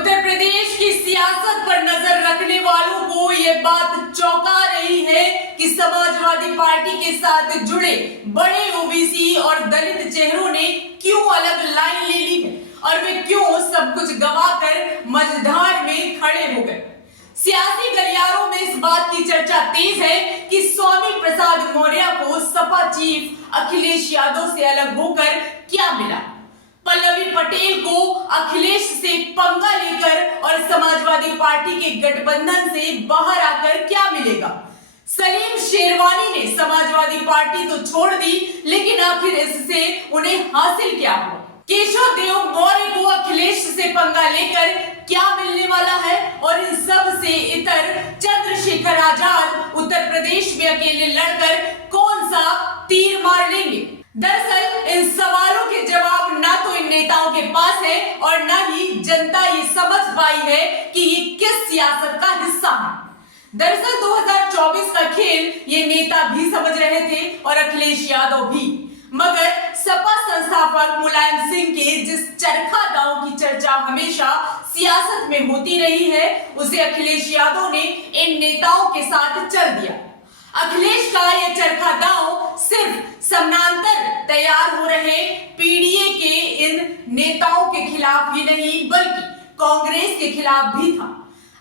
उत्तर प्रदेश की सियासत पर नजर रखने वालों को यह बात चौंका रही है कि समाजवादी पार्टी के साथ जुड़े बड़े ओबीसी और दलित चेहरों ने क्यों अलग लाइन ले ली है और वे क्यों सब कुछ गवाकर मझधार में खड़े हो गए। सियासी गलियारों में इस बात की चर्चा तेज है कि स्वामी प्रसाद मौर्य को सपा चीफ अखिलेश यादव से अलग होकर क्या मिला। पल्लवी पटेल को अखिलेश से पंगा लेकर और समाजवादी पार्टी के गठबंधन से बाहर आकर क्या मिलेगा। सलीम शेरवानी ने समाजवादी पार्टी तो छोड़ दी, लेकिन आखिर इससे उन्हें हासिल क्या हुआ। केशव देव मौर्य को अखिलेश से पंगा लेकर क्या मिलने वाला है और इन सब से इतर चंद्रशेखर आजाद उत्तर प्रदेश में अकेले लड़कर कौन सा तीर मार लेंगे। दरअसल इन सवालों के जवाब ना तो इन नेताओं के पास है और ना ही जनता ये समझ पाई है कि ये किस सियासत का हिस्सा है। दरअसल 2024 का खेल ये नेता भी समझ रहे थे और अखिलेश यादव भी, मगर सपा संस्थापक मुलायम सिंह के जिस चरखा दांव की चर्चा हमेशा सियासत में होती रही है, उसे अखिलेश यादव ने इन नेताओं के साथ चल दिया। अखिलेश का यह चरखा दांव सिर्फ समानांतर तैयार हो रहे पीडीए के इन नेताओं के खिलाफ ही नहीं बल्कि कांग्रेस के खिलाफ भी था।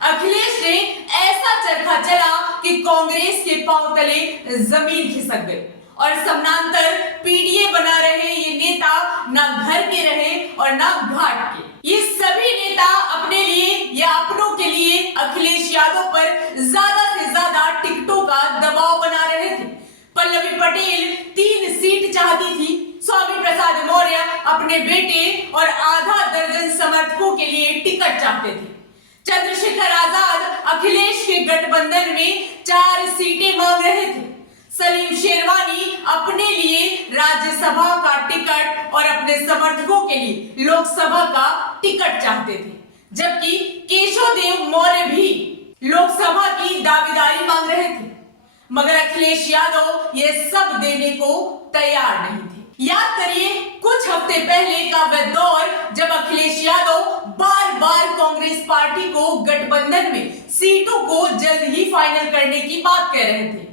अखिलेश ने ऐसा चरखा चला कि कांग्रेस के पांव तले जमीन खिसक गई और समानांतर पीडीए बना रहे ये नेता ना घर के रहे और ना घाट के। ये सभी नेता अपने लिए या अपनों के लिए अखिलेश यादव पर ज्यादा से ज्यादा टिकटों का दबाव बना रहे थे। पल्लवी पटेल 3 सीट चाहती थी, स्वामी प्रसाद मौर्य अपने बेटे और आधा दर्जन समर्थकों के लिए टिकट चाहते थे। चंद्रशेखर आजाद अखिलेश के गठबंधन में 4 सीटें मांग रहे थे। सलीम शेरवानी अपने लिए राज्यसभा का टिकट और अपने समर्थकों के लिए लोकसभा का टिकट चाहते थे, जबकि केशव देव मौर्य भी लोकसभा की दावेदारी मांग रहे थे, मगर अखिलेश यादव ये सब देने को तैयार नहीं थे। याद करिए कुछ हफ्ते पहले का वह दौर जब अखिलेश यादव बार बार कांग्रेस पार्टी को गठबंधन में सीटों को जल्द ही फाइनल करने की बात कह रहे थे,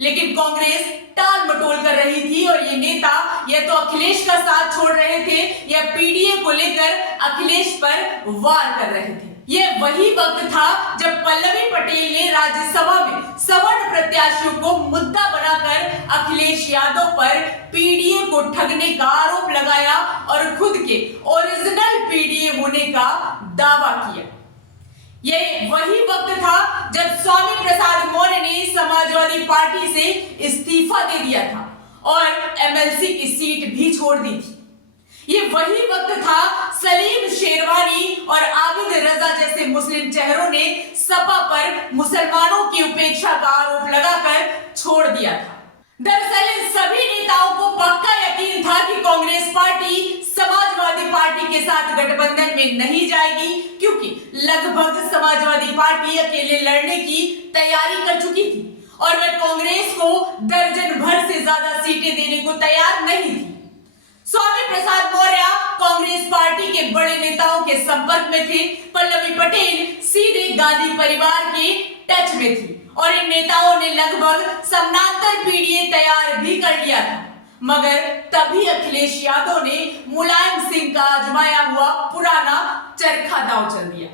लेकिन कांग्रेस टाल मटोल कर रही थी और ये नेता या तो अखिलेश का साथ छोड़ रहे थे या पीडीए को लेकर अखिलेश पर वार कर रहे थे। यह वही वक्त था जब पल्लवी पटेल ने राज्यसभा में सवर्ण प्रत्याशियों को मुद्दा बनाकर अखिलेश यादव पर पीडीए को ठगने का आरोप लगाया और खुद के ओरिजिनल पीडीए होने का दावा किया। यह वही वक्त था जब स्वामी प्रसाद मौर्य ने समाजवादी पार्टी से इस्तीफा दे दिया था और एमएलसी की सीट भी छोड़ दी थी। ये वही वक्त था सलीम शेरवानी और आबिद रजा जैसे मुस्लिम चेहरों ने सपा पर मुसलमानों की उपेक्षा का आरोप लगाकर छोड़ दिया था। दरअसल इन सभी नेताओं को पक्का यकीन था कि कांग्रेस पार्टी समाजवादी पार्टी के साथ गठबंधन में नहीं जाएगी, क्योंकि लगभग समाजवादी पार्टी अकेले लड़ने की तैयारी कर चुकी थी और वह कांग्रेस को दर्जन भर से ज्यादा सीटें देने को तैयार नहीं थी। स्वामी प्रसाद मौर्य कांग्रेस पार्टी के बड़े नेताओं के संपर्क में थे। पल्लवी पटेल सीधे गांधी परिवार के टच में थी और इन नेताओं ने लगभग समानांतर पीडीए तैयार भी कर लिया था, मगर तभी अखिलेश यादव ने मुलायम सिंह का आजमाया हुआ पुराना चरखा दांव चल दिया।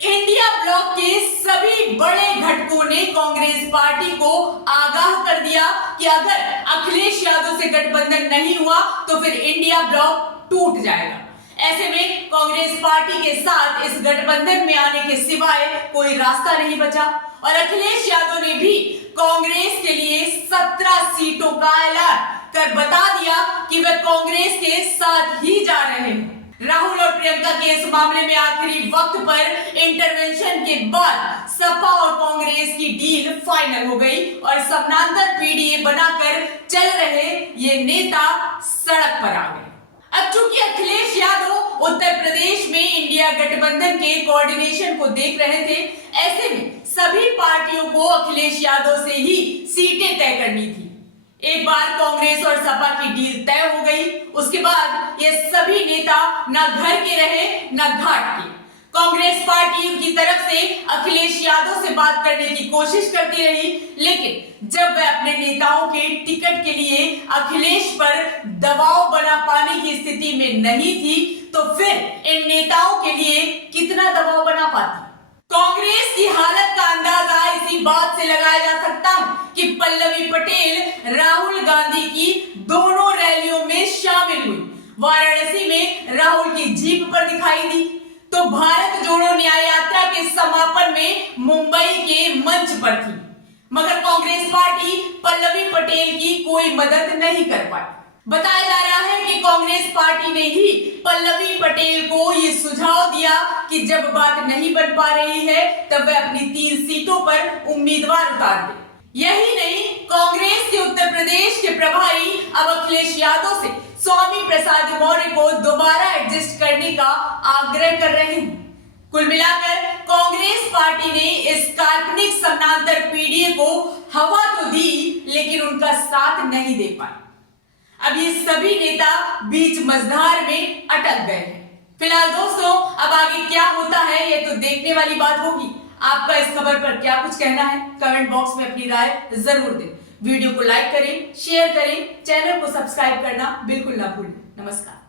इंडिया ब्लॉक के सभी बड़े घटकों ने कांग्रेस पार्टी को आगाह कर दिया कि अगर अखिलेश यादव से गठबंधन नहीं हुआ तो फिर इंडिया ब्लॉक टूट जाएगा। ऐसे में कांग्रेस पार्टी के साथ इस गठबंधन में आने के सिवाय कोई रास्ता नहीं बचा और अखिलेश यादव ने भी कांग्रेस के लिए 17 सीटों का ऐलान कर बता दिया कि वह कांग्रेस के साथ ही जा रहे हैं। राहुल और प्रियंका के इस मामले में आखिरी वक्त पर इंटरवेंशन के बाद सपा और कांग्रेस की डील फाइनल हो गई और समानांतर पीडीए बनाकर चल रहे ये नेता सड़क पर आ गए। अब चूंकि अखिलेश यादव उत्तर प्रदेश में इंडिया गठबंधन के कोऑर्डिनेशन को देख रहे थे, ऐसे में सभी पार्टियों को अखिलेश यादव से ही सीटें तय करनी थी। एक बार कांग्रेस और सपा की डील तय हो गई, उसके बाद ये सभी नेता न घर के रहे न घाट के। कांग्रेस पार्टी उनकी तरफ से अखिलेश यादव से बात करने की कोशिश करती रही, लेकिन जब वह अपने नेताओं के टिकट के लिए अखिलेश पर दबाव बना पाने की स्थिति में नहीं थी, तो फिर इन नेताओं के लिए कितना दबाव बना पाती। कांग्रेस की हालत का अंदाजा इसी बात से लगाया जा सकता है कि पल्लवी पटेल राहुल गांधी की दोनों रैलियों में शामिल हुई। वाराणसी में राहुल की जीप पर दिखाई दी, तो भारत जोड़ो न्याय यात्रा के समापन में मुंबई के मंच पर थी, मगर कांग्रेस पार्टी पल्लवी पटेल की कोई मदद नहीं कर पाई। बताया जा रहा है कि कांग्रेस पार्टी ने ही पल्लवी पटेल को यह सुझाव दिया कि जब बात नहीं बन पा रही है तब वह अपनी 3 सीटों पर उम्मीदवार उतार दे। यही नहीं, कांग्रेस के उत्तर प्रदेश के प्रभारी अब अखिलेश यादव से स्वामी प्रसाद मौर्य को दोबारा एडजस्ट करने का आग्रह कर रहे हैं। कुल मिलाकर कांग्रेस पार्टी ने इस काल्पनिक समानांतर पीडीए को हवा तो दी, लेकिन उनका साथ नहीं दे पाए। अब ये सभी नेता बीच मझधार में अटक गए हैं। फिलहाल दोस्तों, अब आगे क्या होता है ये तो देखने वाली बात होगी। आपका इस खबर पर क्या कुछ कहना है, कमेंट बॉक्स में अपनी राय जरूर दें। वीडियो को लाइक करें, शेयर करें, चैनल को सब्सक्राइब करना बिल्कुल ना भूलें। नमस्कार।